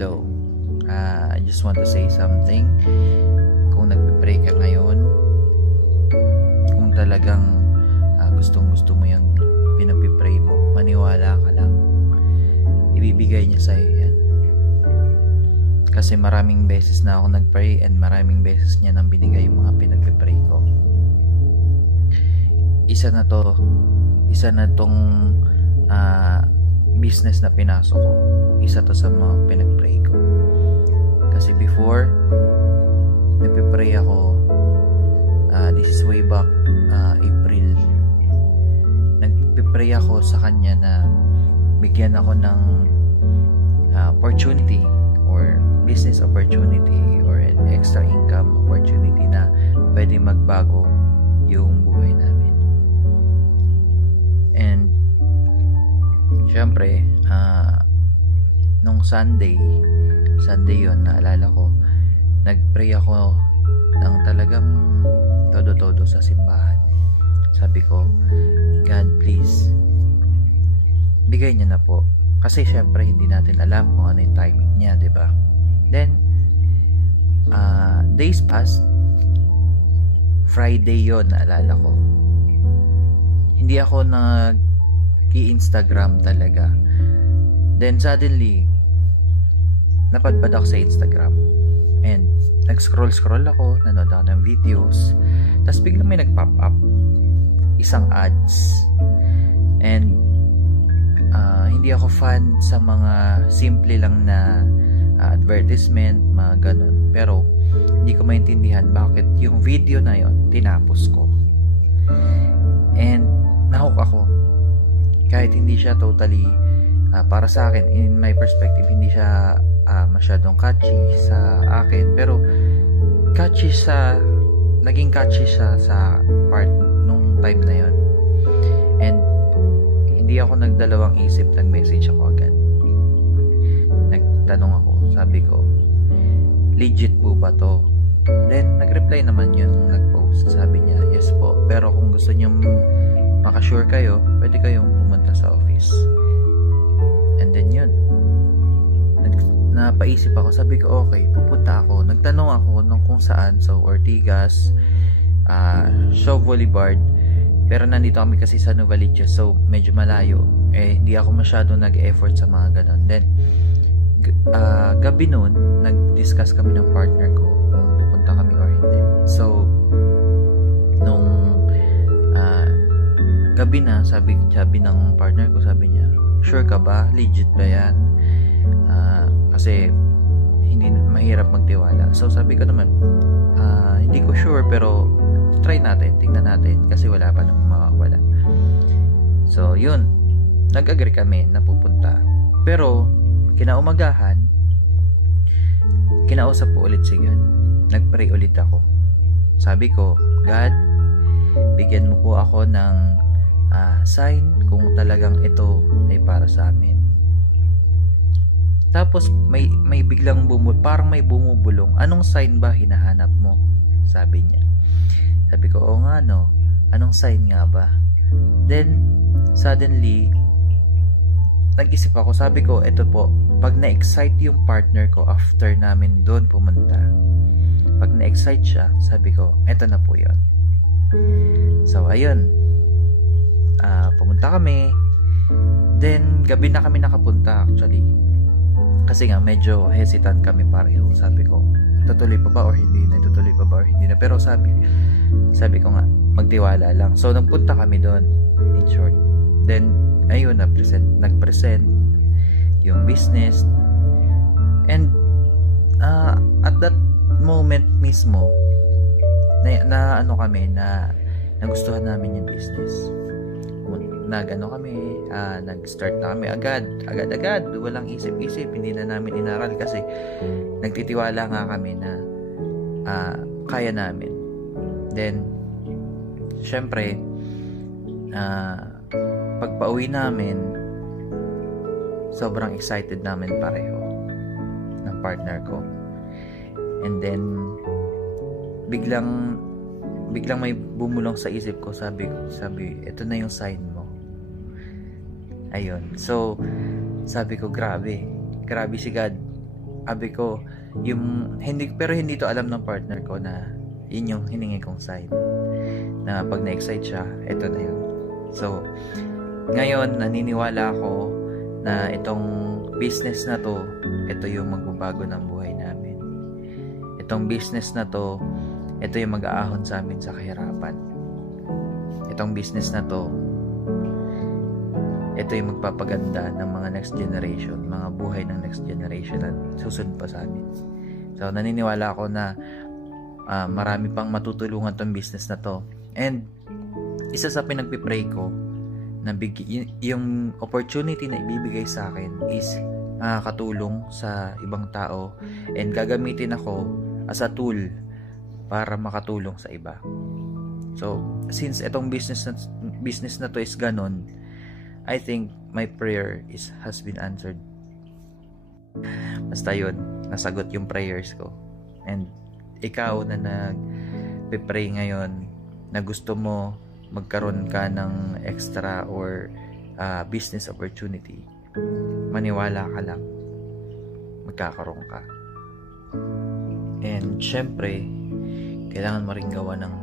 hello. I just want to say something. Kung nagpe-pray ka ngayon, kung talagang gustong-gusto mo yung pinagpe-pray mo, maniwala ka lang. Ibibigay niya sa'yo yan. Kasi maraming beses na ako nag-pray and maraming beses niya nang binigay yung mga pinagpe-pray ko. Isa na tong business na pinasok ko. Isa to sa mga pinag-pray ko. Kasi before, nagpe-pray ako, this is way back April. Nagpe-pray ako sa kanya na bigyan ako ng opportunity or business opportunity or an extra income opportunity na pwede magbago yung buhay namin. And syempre, nung Sunday yon, naalala ko, nagpray ako ng talagang todo-todo sa simbahan. Sabi ko, God please, bigay niya na po. Kasi syempre hindi natin alam kung ano yung timing niya, di ba? Then, days passed. Friday yon, naalala ko. Hindi ako nag-i-Instagram talaga. Then suddenly, napadpad ako sa Instagram. And nag-scroll ako, nanood ako ng videos. Tapos biglang may nag-pop up. Isang ads. And hindi ako fan sa mga simple lang na advertisement, mga ganun. Pero hindi ko maintindihan bakit yung video na yon tinapos ko. And nahook ako. Kahit hindi siya totally para sa akin, in my perspective, hindi siya masyadong catchy sa akin, pero naging catchy siya sa part nung time na yon. And hindi ako nagdalawang isip, nag-message ako agad. Nagtanong ako, sabi ko, legit po ba to? Then nag-reply naman yung nag-post, sabi niya, yes po, pero kung gusto niyo makasure kayo, pwede kayong pumunta sa office. And then yun, napaisip ako, sabi ko okay, pupunta ako. Nagtanong ako nung kung saan, so Ortigas, Shaw Boulevard, pero nandito kami kasi sa Novaliches, so medyo malayo. Hindi ako masyado nag-effort sa mga ganon. Then gabi noon, nag-discuss kami ng partner ko kung pupunta kami or hindi. So nung gabi na, sabi ng partner ko, sabi niya, sure ka ba? Legit ba yan? Kasi hindi mahirap magtiwala. So sabi ko naman, hindi ko sure, pero try natin, tingnan natin, kasi wala pa namang mawawala. So yun, nag-agree kami na pupunta. Pero kinaumagahan, kinausap ko ulit si God. Nag-pray ulit ako. Sabi ko, God, bigyan mo po ako ng sign kung talagang ito ay para sa amin. Tapos may biglang parang may bumubulong. Anong sign ba hinahanap mo? Sabi niya. Sabi ko, oo nga no. Anong sign nga ba? Then suddenly nag-isip ako. Sabi ko, eto po, pag na-excite yung partner ko after namin doon pumunta, pag na-excite siya, sabi ko, eto na po yun. So ayun, pumunta kami. Then gabi na kami nakapunta actually, kasi nga medyo hesitant kami pareho. Sabi ko, tutuloy pa ba or hindi na? Tutuloy pa ba or hindi na? Pero sabi ko nga, magtiwala lang. So nagpunta kami doon, in short. Then ayun, nag-present yung business. And at that moment mismo, na nagustuhan namin yung business. Nag-start na kami agad, walang isip-isip, hindi na namin inaral kasi nagtitiwala nga kami na kaya namin. Then syempre, pagpa-uwi namin, sobrang excited namin pareho ng partner ko. And then biglang may bumulong sa isip ko, sabi, ito na yung sign mo. Ayun. So, sabi ko, grabe si God. sabi ko, hindi to alam ng partner ko na yun yung hiningi kong sign. Na pag na-excite siya, ito na yun. So, ngayon, naniniwala ako na itong business na to, ito yung magbabago ng buhay namin. Itong business na to, ito yung mag-aahon sa amin sa kahirapan. Itong business na to, ito yung magpapaganda ng mga next generation, mga buhay ng next generation at susunod pa sa amin. So, naniniwala ako na marami pang matutulungan tong business na to. And, isa sa pinagpipray ko, na yung opportunity na ibibigay sa akin is makakatulong sa ibang tao and gagamitin ako as a tool para makatulong sa iba. So, since itong business na to is ganon, I think my prayer has been answered. Basta yun, nasagot yung prayers ko. And ikaw na nag-pray ngayon na gusto mo magkaroon ka ng extra or business opportunity, maniwala ka lang, magkakaroon ka. And syempre, kailangan mo rin gawa ng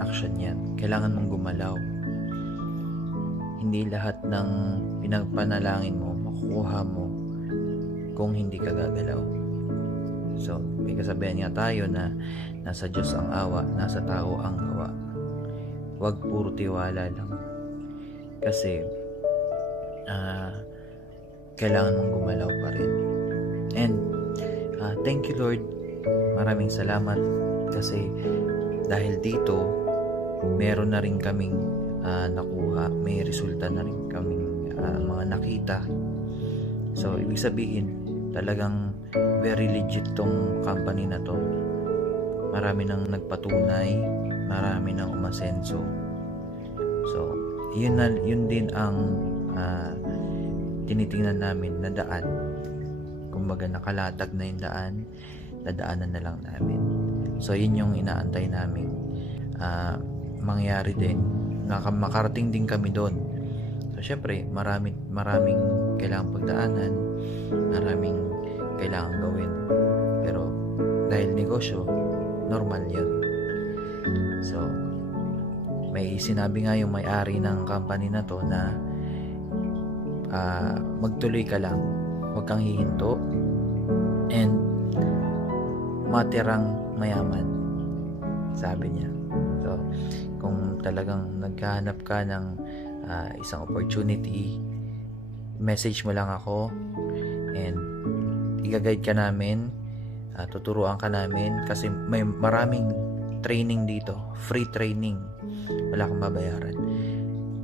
action yan. Kailangan mong gumalaw. Hindi lahat ng pinagpanalangin mo makukuha mo kung hindi ka gagalaw. So, may kasabihan nga tayo na nasa Diyos ang awa, nasa tao ang gawa. Huwag puro tiwala lang. Kasi kailangan mong gumalaw pa rin. And thank you Lord. Maraming salamat kasi dahil dito meron na rin kaming nakuha, may resulta na rin kaming mga nakita. So ibig sabihin talagang very legit tong company na to. Marami nang nagpatunay, marami nang umasenso. So yun din ang tinitingnan namin na daan. Kumbaga nakalatag na yung daan, dadaanan na lang namin. So yun yung inaantay namin mangyari din, makarating din kami doon. So syempre maraming kailangang pagdaanan, maraming kailangang gawin, pero dahil negosyo, normal yun. So may sinabi nga yung may-ari ng company na to na magtuloy ka lang, huwag kang hihinto, and matirang mayaman, sabi niya. So kung talagang naghahanap ka ng isang opportunity, message mo lang ako and i-guide ka namin, tuturuan ka namin kasi may maraming training dito, free training, wala kang babayaran,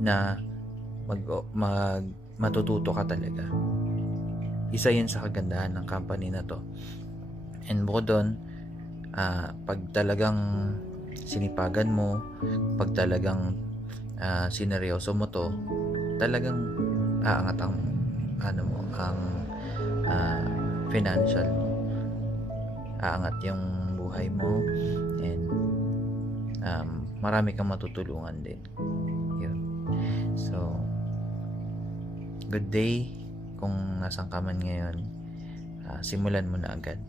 na matututo ka talaga. Isa yun sa kagandahan ng company na to. And bukod doon, pag talagang sinipagan mo, pag talagang sineryoso mo to, talagang aangat ang financial mo, aangat yung buhay mo, and marami kang matutulungan din. Yun. So good day kung nasan ka man ngayon, simulan mo na agad.